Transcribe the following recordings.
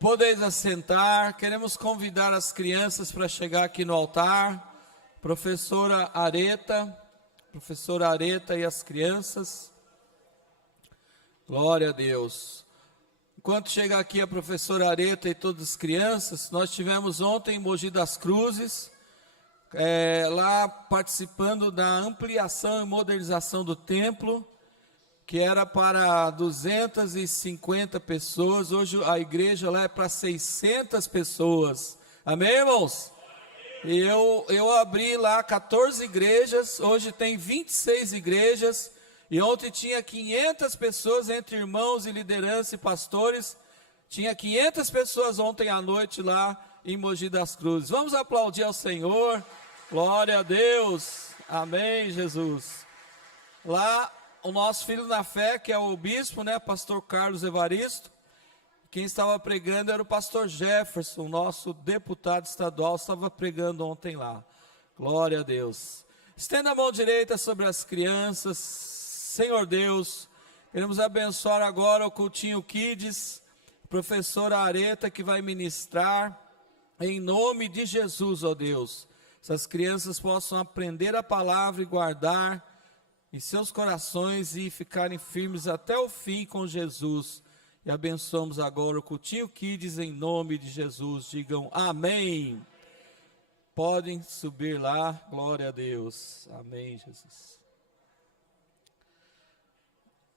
Podeis assentar, queremos convidar as crianças para chegar aqui no altar. Professora Areta e as crianças. Glória a Deus. Enquanto chega aqui a professora Areta e todas as crianças, nós tivemos ontem em Mogi das Cruzes, lá participando da ampliação e modernização do templo, que era para 250 pessoas, hoje a igreja lá é para 600 pessoas, amém, irmãos? E eu abri lá 14 igrejas, hoje tem 26 igrejas, e ontem tinha 500 pessoas, entre irmãos e liderança e pastores, tinha 500 pessoas ontem à noite lá em Mogi das Cruzes. Vamos aplaudir ao Senhor, glória a Deus, amém, Jesus. Lá, o nosso filho na fé, que é o bispo, pastor Carlos Evaristo, quem estava pregando era o pastor Jefferson, nosso deputado estadual, estava pregando ontem lá. Glória a Deus. Estenda a mão direita sobre as crianças. Senhor Deus, queremos abençoar agora o Cultinho Kids, professora Areta que vai ministrar, em nome de Jesus, ó Deus. Essas crianças possam aprender a palavra e guardar em seus corações e ficarem firmes até o fim com Jesus. E abençoamos agora o Cultinho Kids em nome de Jesus. Digam amém. Podem subir lá, glória a Deus. Amém, Jesus.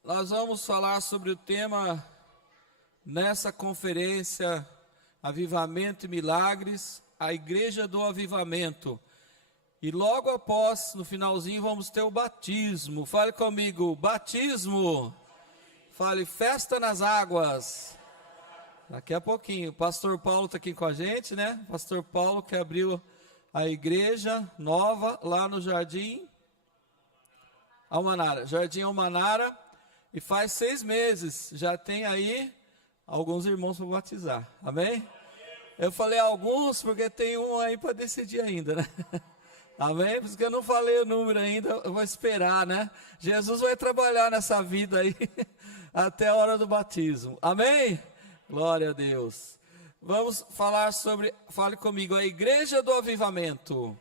Nós vamos falar sobre o tema nessa conferência Avivamento e Milagres, a Igreja do Avivamento. E logo após, no finalzinho, vamos ter o batismo. Fale comigo, batismo. Fale, festa nas águas. Daqui a pouquinho, o pastor Paulo está aqui com a gente, Pastor Paulo que abriu a igreja nova lá no Jardim Almanara. E faz 6 meses, já tem aí alguns irmãos para batizar, amém? Eu falei alguns porque tem um aí para decidir ainda, Amém? Por isso que eu não falei o número ainda, eu vou esperar, Jesus vai trabalhar nessa vida aí até a hora do batismo. Amém? Glória a Deus. Vamos falar sobre, fale comigo, a Igreja do Avivamento.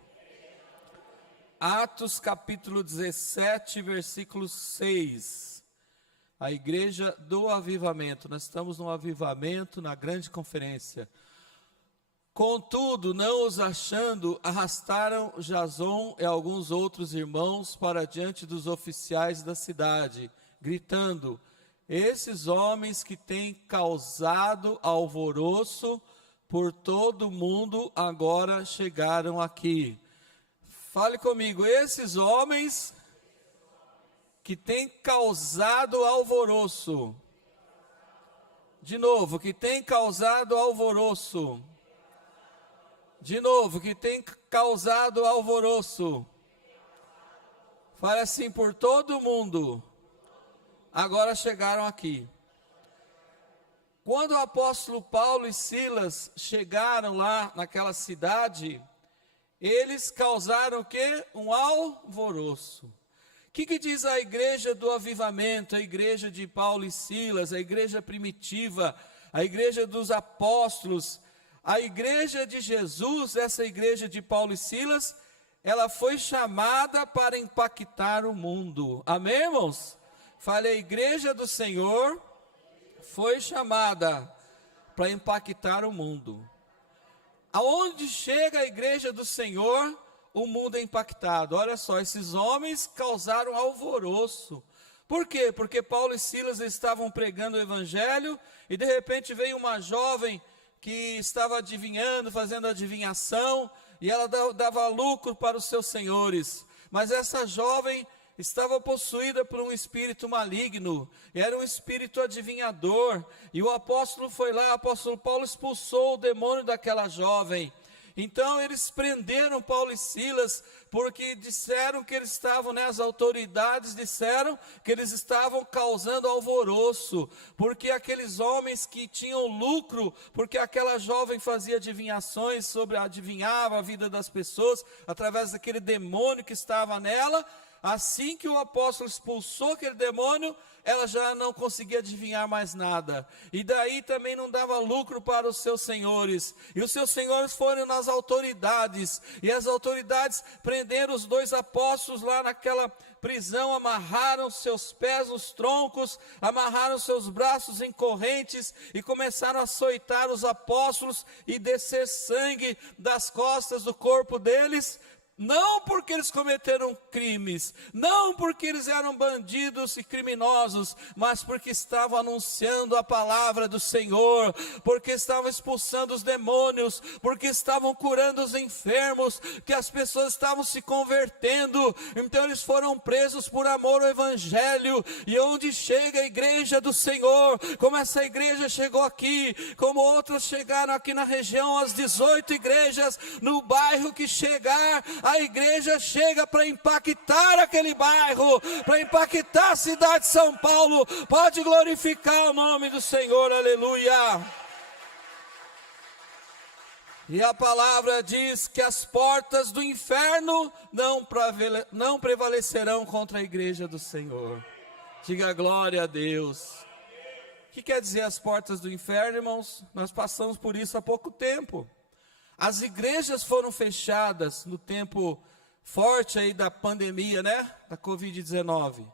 Atos capítulo 17, versículo 6. A Igreja do Avivamento. Nós estamos no avivamento, na grande conferência. Contudo, não os achando, arrastaram Jason e alguns outros irmãos para diante dos oficiais da cidade, gritando: esses homens que têm causado alvoroço por todo o mundo agora chegaram aqui. Fale comigo, esses homens que têm causado alvoroço. De novo, que têm causado alvoroço. De novo, que tem causado alvoroço. Fale assim, por todo o mundo. Agora chegaram aqui. Quando o apóstolo Paulo e Silas chegaram lá naquela cidade, eles causaram o quê? Um alvoroço. O que diz a igreja do avivamento, a igreja de Paulo e Silas, a igreja primitiva, a igreja dos apóstolos? A igreja de Jesus, essa igreja de Paulo e Silas, ela foi chamada para impactar o mundo. Amém, irmãos? Fale, a igreja do Senhor foi chamada para impactar o mundo. Aonde chega a igreja do Senhor, o mundo é impactado. Olha só, esses homens causaram alvoroço. Por quê? Porque Paulo e Silas estavam pregando o evangelho e de repente veio uma jovem que estava adivinhando, fazendo adivinhação, e ela dava lucro para os seus senhores. Mas essa jovem estava possuída por um espírito maligno, era um espírito adivinhador, e o apóstolo foi lá, o apóstolo Paulo expulsou o demônio daquela jovem. Então eles prenderam Paulo e Silas, porque disseram que eles estavam, as autoridades disseram que eles estavam causando alvoroço, porque aqueles homens que tinham lucro, porque aquela jovem fazia adivinhações adivinhava a vida das pessoas, através daquele demônio que estava nela. Assim que o apóstolo expulsou aquele demônio, ela já não conseguia adivinhar mais nada. E daí também não dava lucro para os seus senhores. E os seus senhores foram nas autoridades. E as autoridades prenderam os 2 apóstolos lá naquela prisão, amarraram seus pés nos troncos, amarraram seus braços em correntes e começaram a açoitar os apóstolos e descer sangue das costas do corpo deles. Não porque eles cometeram crimes, não porque eles eram bandidos e criminosos, mas porque estavam anunciando a palavra do Senhor, porque estavam expulsando os demônios, porque estavam curando os enfermos, que as pessoas estavam se convertendo. Então eles foram presos por amor ao Evangelho. E onde chega a igreja do Senhor, como essa igreja chegou aqui, como outras chegaram aqui na região, as 18 igrejas, no bairro que chegar, a igreja chega para impactar aquele bairro, para impactar a cidade de São Paulo. Pode glorificar o nome do Senhor, aleluia. E a palavra diz que as portas do inferno não prevalecerão contra a igreja do Senhor. Diga glória a Deus. O que quer dizer as portas do inferno, irmãos? Nós passamos por isso há pouco tempo. As igrejas foram fechadas no tempo forte aí da pandemia, né? Da Covid-19.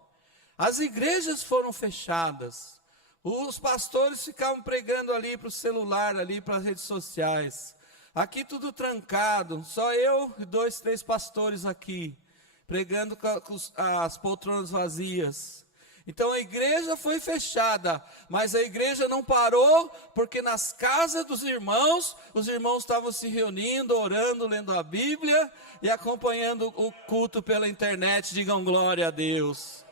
As igrejas foram fechadas. Os pastores ficavam pregando ali para o celular, ali para as redes sociais. Aqui tudo trancado, só eu e 2, 3 pastores aqui, pregando com as poltronas vazias. Então a igreja foi fechada, mas a igreja não parou, porque nas casas dos irmãos, os irmãos estavam se reunindo, orando, lendo a Bíblia e acompanhando o culto pela internet. Digam glória a Deus.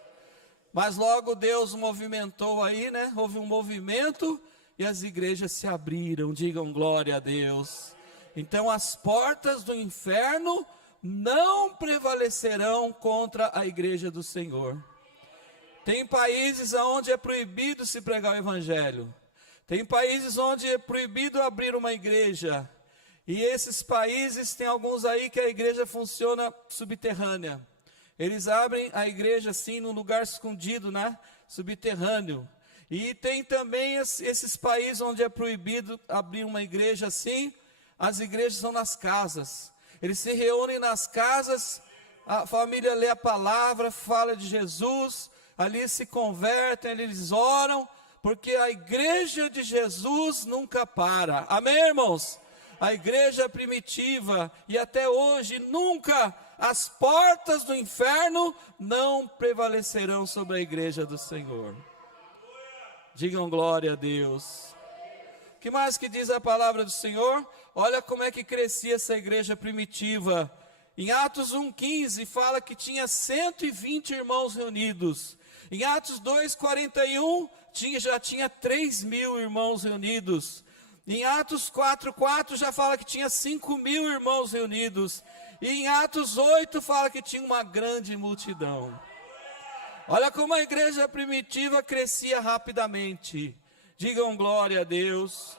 Mas logo Deus movimentou aí, né? Houve um movimento e as igrejas se abriram. Digam glória a Deus. Então as portas do inferno não prevalecerão contra a igreja do Senhor. Tem países onde é proibido se pregar o evangelho. Tem países onde é proibido abrir uma igreja. E esses países, tem alguns aí que a igreja funciona subterrânea. Eles abrem a igreja assim num lugar escondido, né? Subterrâneo. E tem também esses países onde é proibido abrir uma igreja assim. As igrejas são nas casas. Eles se reúnem nas casas, a família lê a palavra, fala de Jesus. Ali se convertem, ali eles oram, porque a igreja de Jesus nunca para. Amém, irmãos? A igreja primitiva e até hoje nunca as portas do inferno não prevalecerão sobre a igreja do Senhor. Digam glória a Deus. O que mais que diz a palavra do Senhor? Olha como é que crescia essa igreja primitiva. Em Atos 1,15 fala que tinha 120 irmãos reunidos. Em Atos 2,41, já tinha 3.000 irmãos reunidos. Em Atos 4,4 já fala que tinha 5.000 irmãos reunidos. E em Atos 8 fala que tinha uma grande multidão. Olha como a igreja primitiva crescia rapidamente. Digam glória a Deus.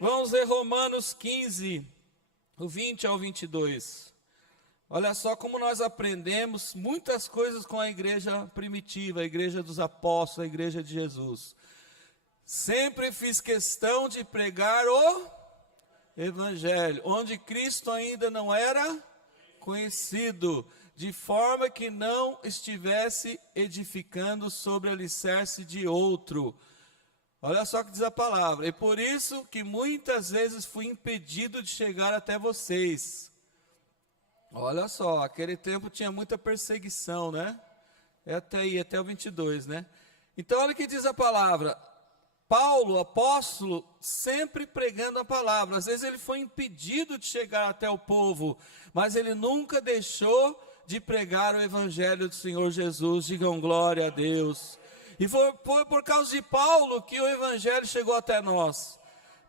Vamos ler Romanos 15, do 20 ao 22. Olha só como nós aprendemos muitas coisas com a igreja primitiva, a igreja dos apóstolos, a igreja de Jesus. Sempre fiz questão de pregar o evangelho, onde Cristo ainda não era conhecido, de forma que não estivesse edificando sobre alicerce de outro. Olha só o que diz a palavra. E por isso que muitas vezes fui impedido de chegar até vocês. Olha só, aquele tempo tinha muita perseguição, né? Até o 22, né? Então olha o que diz a palavra. Paulo, apóstolo, sempre pregando a palavra. Às vezes ele foi impedido de chegar até o povo, mas ele nunca deixou de pregar o evangelho do Senhor Jesus. Digam glória a Deus. E foi por causa de Paulo que o evangelho chegou até nós.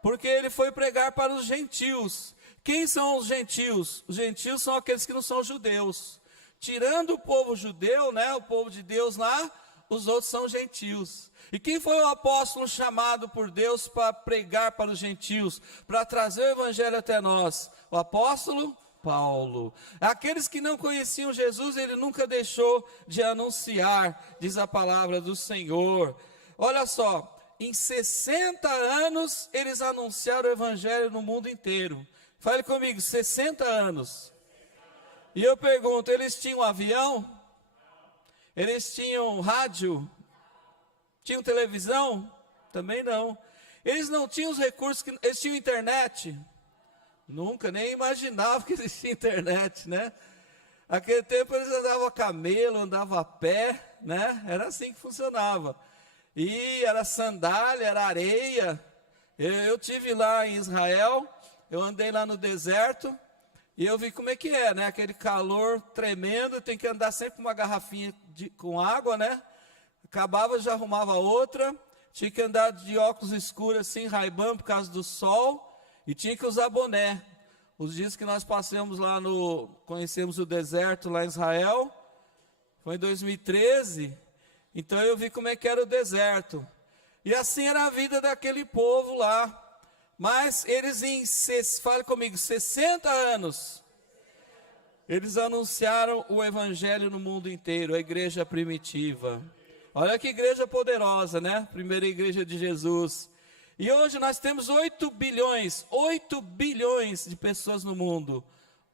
Porque ele foi pregar para os gentios. Quem são os gentios? Os gentios são aqueles que não são judeus. Tirando o povo judeu, né, o povo de Deus lá, os outros são gentios. E quem foi o apóstolo chamado por Deus para pregar para os gentios, para trazer o evangelho até nós? O apóstolo Paulo. Aqueles que não conheciam Jesus, ele nunca deixou de anunciar, diz a palavra do Senhor. Olha só, em 60 anos, eles anunciaram o evangelho no mundo inteiro. Fale comigo, 60 anos. E eu pergunto, eles tinham avião? Eles tinham rádio? Tinham televisão? Também não. Eles não tinham os recursos, eles tinham internet? Nunca, nem imaginava que existia internet, né? Naquele tempo eles andavam a camelo, andavam a pé, né? Era assim que funcionava. E era sandália, era areia. Eu tive lá em Israel, eu andei lá no deserto e eu vi como é que é, né? Aquele calor tremendo, tem que andar sempre com uma garrafinha com água, né? Acabava, já arrumava outra. Tinha que andar de óculos escuros assim, Ray-Ban por causa do sol. E tinha que usar boné. Os dias que nós passamos lá conhecemos o deserto lá em Israel, foi em 2013. Então eu vi como é que era o deserto. E assim era a vida daquele povo lá. Mas eles fale comigo, 60 anos, eles anunciaram o evangelho no mundo inteiro, a igreja primitiva. Olha que igreja poderosa, né? Primeira igreja de Jesus. E hoje nós temos 8 bilhões de pessoas no mundo.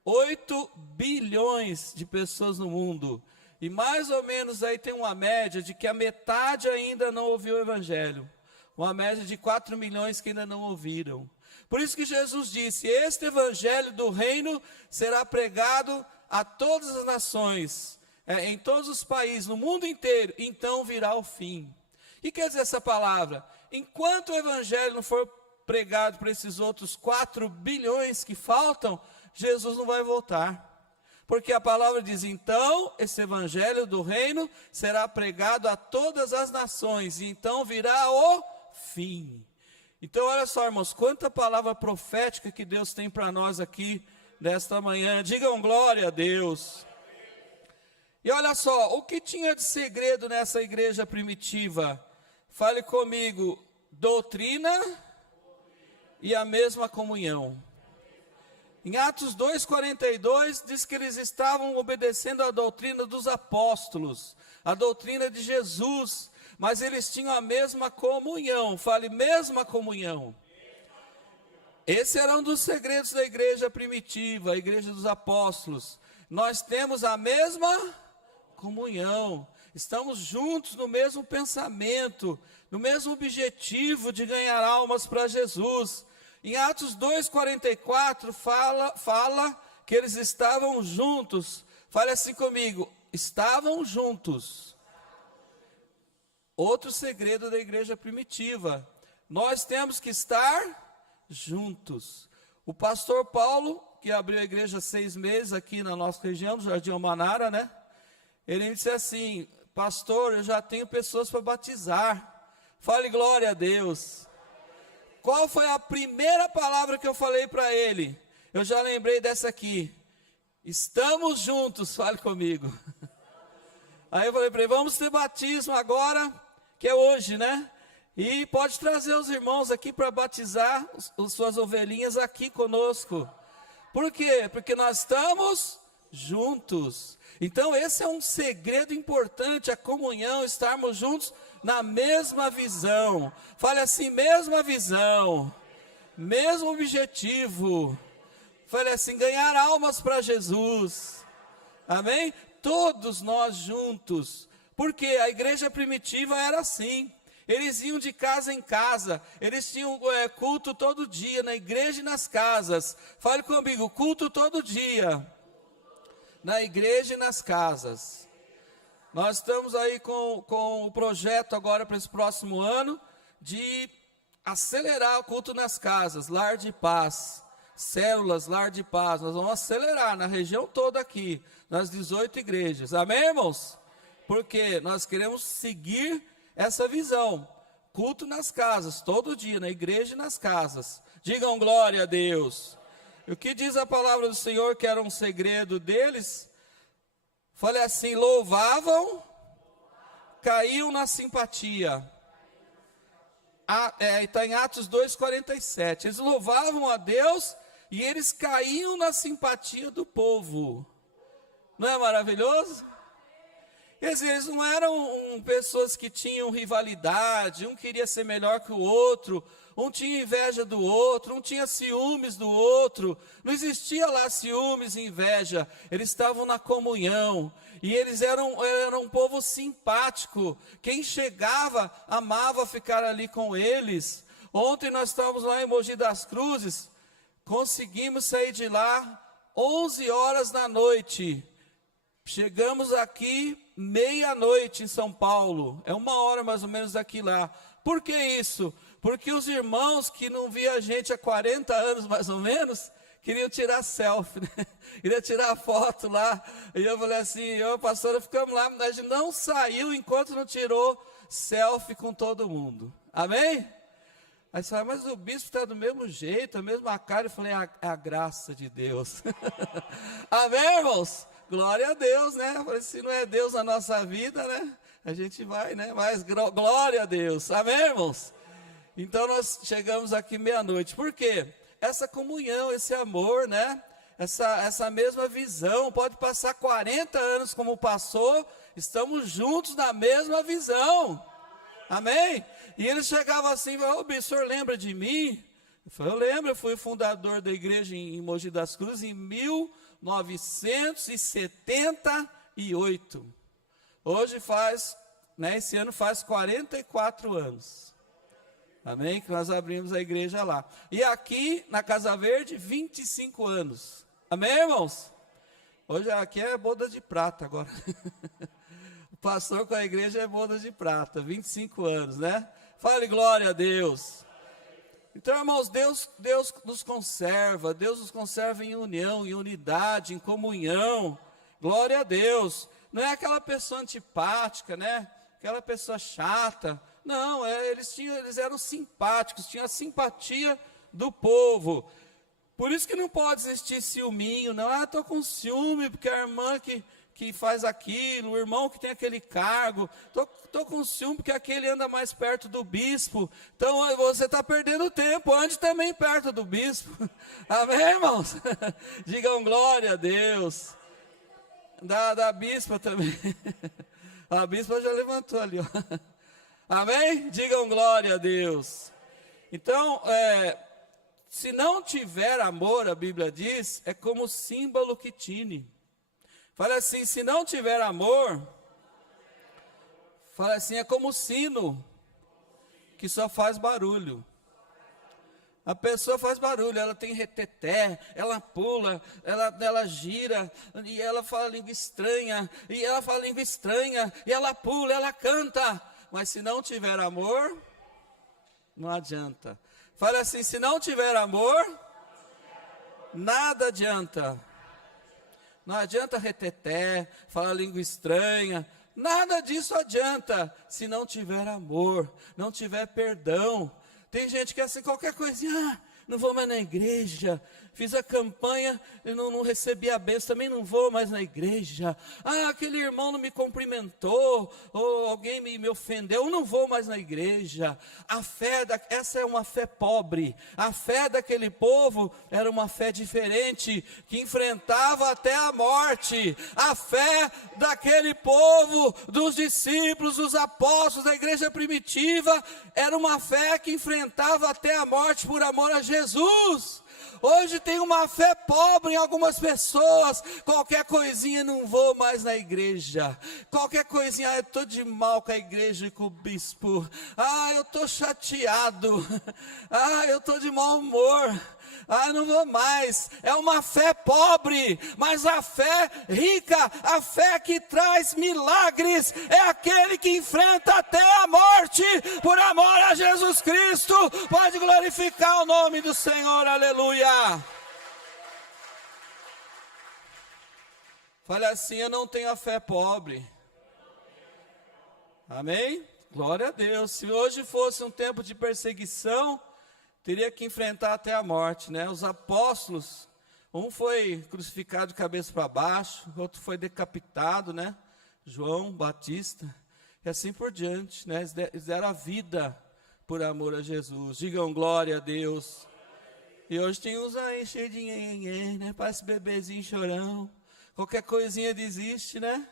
8 bilhões de pessoas no mundo. E mais ou menos aí tem uma média de que a metade ainda não ouviu o evangelho. Uma média de 4 milhões que ainda não ouviram. Por isso que Jesus disse, este evangelho do reino será pregado a todas as nações, em todos os países, no mundo inteiro, então virá o fim. O que quer dizer essa palavra? Enquanto o evangelho não for pregado para esses outros 4 bilhões que faltam, Jesus não vai voltar. Porque a palavra diz, então, esse evangelho do reino será pregado a todas as nações, e então virá o fim. Então, olha só, irmãos, quanta palavra profética que Deus tem para nós aqui nesta manhã. Digam glória a Deus. E olha só, o que tinha de segredo nessa igreja primitiva? Fale comigo, doutrina e a mesma comunhão. Em Atos 2,42, diz que eles estavam obedecendo a doutrina dos apóstolos, a doutrina de Jesus, mas eles tinham a mesma comunhão. Fale, mesma comunhão. Esse era um dos segredos da igreja primitiva, a igreja dos apóstolos. Nós temos a mesma comunhão, estamos juntos no mesmo pensamento, no mesmo objetivo de ganhar almas para Jesus. Em Atos 2,44 fala que eles estavam juntos. Fale assim comigo, estavam juntos. Outro segredo da igreja primitiva, nós temos que estar juntos. O pastor Paulo, que abriu a igreja há 6 meses aqui na nossa região, no Jardim Almanara, né? Ele me disse assim, pastor, eu já tenho pessoas para batizar. Fale glória a Deus. Qual foi a primeira palavra que eu falei para ele? Eu já lembrei dessa aqui. Estamos juntos, fale comigo. Aí eu falei para ele, vamos ter batismo agora, que é hoje, né? E pode trazer os irmãos aqui para batizar as suas ovelhinhas aqui conosco. Por quê? Porque nós estamos juntos. Então esse é um segredo importante, a comunhão, estarmos juntos na mesma visão. Fale assim, mesma visão, mesmo objetivo. Fale assim, ganhar almas para Jesus. Amém? Todos nós juntos. Porque a igreja primitiva era assim. Eles iam de casa em casa. Eles tinham culto todo dia, na igreja e nas casas. Fale comigo, culto todo dia. Na igreja e nas casas. Nós estamos aí com o projeto agora para esse próximo ano de acelerar o culto nas casas, lar de paz, células, lar de paz. Nós vamos acelerar na região toda aqui, nas 18 igrejas. Amém, irmãos? Porque nós queremos seguir essa visão. Culto nas casas, todo dia, na igreja e nas casas. Digam glória a Deus. E o que diz a palavra do Senhor, que era um segredo deles? Falei assim, louvavam, caíam na simpatia. Está em Atos 2,47. Eles louvavam a Deus e eles caíam na simpatia do povo. Não é maravilhoso? Quer dizer, eles não eram pessoas que tinham rivalidade, um queria ser melhor que o outro, um tinha inveja do outro, um tinha ciúmes do outro. Não existia lá ciúmes e inveja, eles estavam na comunhão. E eles eram um povo simpático. Quem chegava, amava ficar ali com eles. Ontem nós estávamos lá em Mogi das Cruzes, conseguimos sair de lá 11 horas da noite. Chegamos aqui meia-noite em São Paulo. É 1 hora mais ou menos daqui lá. Por que isso? Porque os irmãos que não via a gente há 40 anos mais ou menos, queriam tirar selfie, né? Queria tirar foto lá. E eu falei assim, eu e a pastora ficamos lá, mas a gente não saiu enquanto não tirou selfie com todo mundo. Amém? Aí você fala, mas o bispo está do mesmo jeito, a mesma cara. Eu falei, é a graça de Deus. Amém, irmãos? Glória a Deus, né? Eu falei, se não é Deus na nossa vida, né? A gente vai, né? Mas glória a Deus. Amém, irmãos? Então nós chegamos aqui meia-noite. Por quê? Essa comunhão, esse amor, né? Essa mesma visão. Pode passar 40 anos como passou, estamos juntos na mesma visão. Amém? E ele chegava assim, ô bispo, o senhor lembra de mim? Eu falei, eu lembro, eu fui o fundador da igreja em Mogi das Cruzes em 1978. Hoje faz, né, esse ano faz 44 anos. Amém? Que nós abrimos a igreja lá. E aqui na Casa Verde, 25 anos. Amém, irmãos? Hoje aqui é boda de prata agora. O pastor com a igreja é boda de prata, 25 anos, né? Fale glória a Deus. Então, irmãos, Deus nos conserva em união, em unidade, em comunhão. Glória a Deus. Não é aquela pessoa antipática, né? Aquela pessoa chata. Não, eles eram simpáticos, tinham a simpatia do povo. Por isso que não pode existir ciúminho, não. Estou com ciúme porque a irmã que faz aquilo, o irmão que tem aquele cargo. Estou com ciúme porque aquele anda mais perto do bispo. Então você está perdendo tempo, ande também perto do bispo. Amém, irmãos? Digam glória a Deus. Da bispa também. A bispa já levantou ali, ó. Amém? Digam glória a Deus. Então, se não tiver amor, a Bíblia diz, é como símbolo que tine. Fala assim, se não tiver amor, fala assim, é como sino que só faz barulho. A pessoa faz barulho, ela tem reteté, ela pula, ela gira, e ela fala língua estranha, e ela pula, ela canta. Mas se não tiver amor, não adianta. Fala assim, se não tiver amor, nada adianta. Não adianta reteté, falar língua estranha, nada disso adianta se não tiver amor, não tiver perdão. Tem gente que é assim, qualquer coisinha, não vou mais na igreja, fiz a campanha e não recebi a bênção, também não vou mais na igreja. Aquele irmão não me cumprimentou, ou alguém me ofendeu, não vou mais na igreja. Essa é uma fé pobre. A fé daquele povo era uma fé diferente, que enfrentava até a morte. A fé daquele povo, dos discípulos, dos apóstolos, da igreja primitiva, era uma fé que enfrentava até a morte por amor a Jesus. Hoje tem uma fé pobre em algumas pessoas. Qualquer coisinha, não vou mais na igreja. Qualquer coisinha, eu estou de mal com a igreja e com o bispo. Eu estou chateado. Eu estou de mau humor. Não vou mais. É uma fé pobre, mas a fé rica, a fé que traz milagres, é aquele que enfrenta até a morte por amor a Jesus Cristo. Pode glorificar o nome do Senhor, aleluia. Fale assim, eu não tenho a fé pobre. Amém? Glória a Deus. Se hoje fosse um tempo de perseguição, teria que enfrentar até a morte, né? Os apóstolos, um foi crucificado de cabeça para baixo, outro foi decapitado, né? João Batista, e assim por diante, né? Eles deram a vida por amor a Jesus. Digam glória a Deus. E hoje tem uns aí cheio de nhenhenhê, né? Parece bebezinho chorão. Qualquer coisinha desiste, né?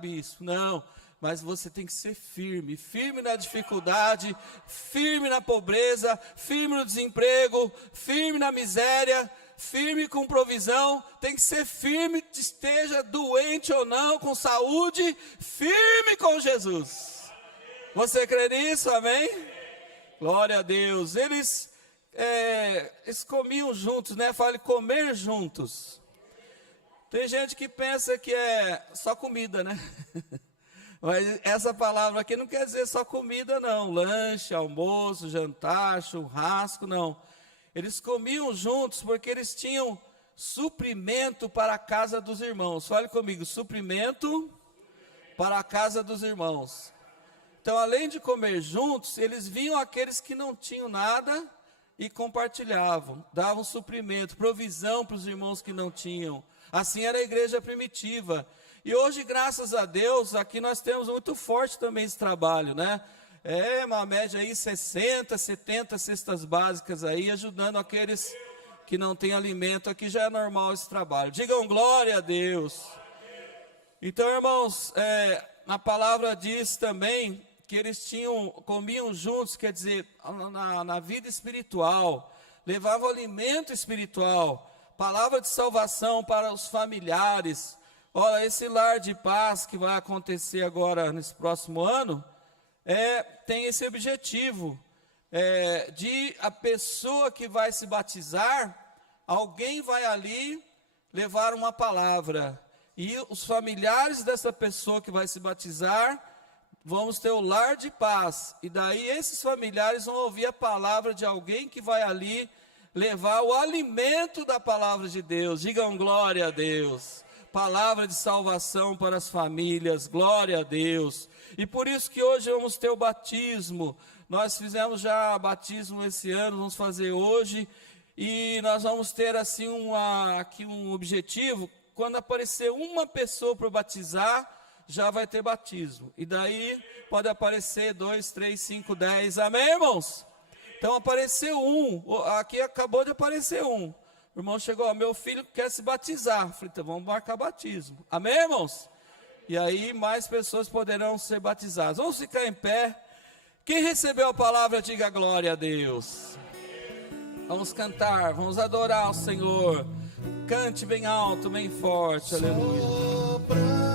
Bispo, não. Mas você tem que ser firme, firme na dificuldade, firme na pobreza, firme no desemprego, firme na miséria, firme com provisão. Tem que ser firme, esteja doente ou não, com saúde, firme com Jesus. Você crê nisso? Amém? Glória a Deus. Eles comiam juntos, né? Fale comer juntos. Tem gente que pensa que é só comida, né? Mas essa palavra aqui não quer dizer só comida, não. Lanche, almoço, jantar, churrasco, não. Eles comiam juntos porque eles tinham suprimento para a casa dos irmãos. Fale comigo, suprimento para a casa dos irmãos. Então, além de comer juntos, eles viam aqueles que não tinham nada e compartilhavam. Davam suprimento, provisão para os irmãos que não tinham. Assim era a igreja primitiva. E hoje, graças a Deus, aqui nós temos muito forte também esse trabalho, né? Uma média aí, 60, 70 cestas básicas aí, ajudando aqueles que não têm alimento. Aqui já é normal esse trabalho. Digam glória a Deus. Então, irmãos, a palavra diz também que eles comiam juntos, quer dizer, na vida espiritual, levavam alimento espiritual, palavra de salvação para os familiares. Olha, esse lar de paz que vai acontecer agora nesse próximo ano, tem esse objetivo, de a pessoa que vai se batizar, alguém vai ali levar uma palavra, e os familiares dessa pessoa que vai se batizar, vamos ter o lar de paz, e daí esses familiares vão ouvir a palavra de alguém que vai ali levar o alimento da palavra de Deus. Digam glória a Deus. Palavra de salvação para as famílias, glória a Deus. E por isso que hoje vamos ter o batismo. Nós fizemos já batismo esse ano, vamos fazer hoje. E nós vamos ter assim aqui um objetivo. Quando aparecer uma pessoa para batizar, já vai ter batismo. E daí pode aparecer 2, 3, 5, 10. Amém, irmãos? Então apareceu aqui acabou de aparecer um. O irmão chegou, meu filho quer se batizar. Falei, então vamos marcar batismo. Amém, irmãos? E aí mais pessoas poderão ser batizadas. Vamos ficar em pé. Quem recebeu a palavra, diga glória a Deus. Vamos cantar, vamos adorar o Senhor. Cante bem alto, bem forte, aleluia.